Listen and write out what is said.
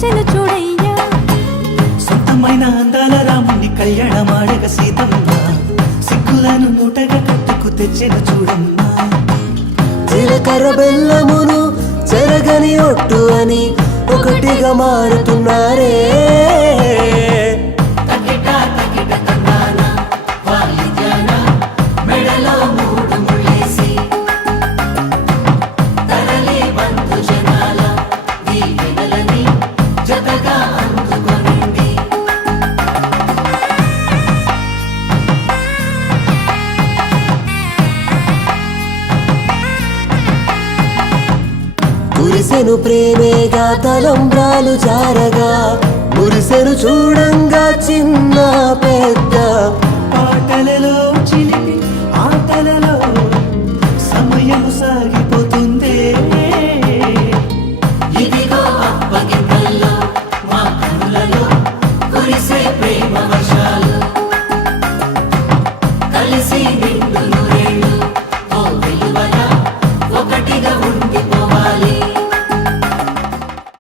వచ్చెను చూడయ్యా. సొంతమైన అందాల రాముని కళ్యాణమాడగ సీతమ్మ సిగ్గులను మూటగా కట్టుకు తెచ్చెను చూడమ్మా. జీలకర్ర బెల్లమును చెరగని ఒట్టు అని ఒకటిగా మారుతున్నారే. కురిసెను ప్రేమేగా తలంబ్రాలు జారగా మురిసెను చూడంగా చిన్న పెద్ద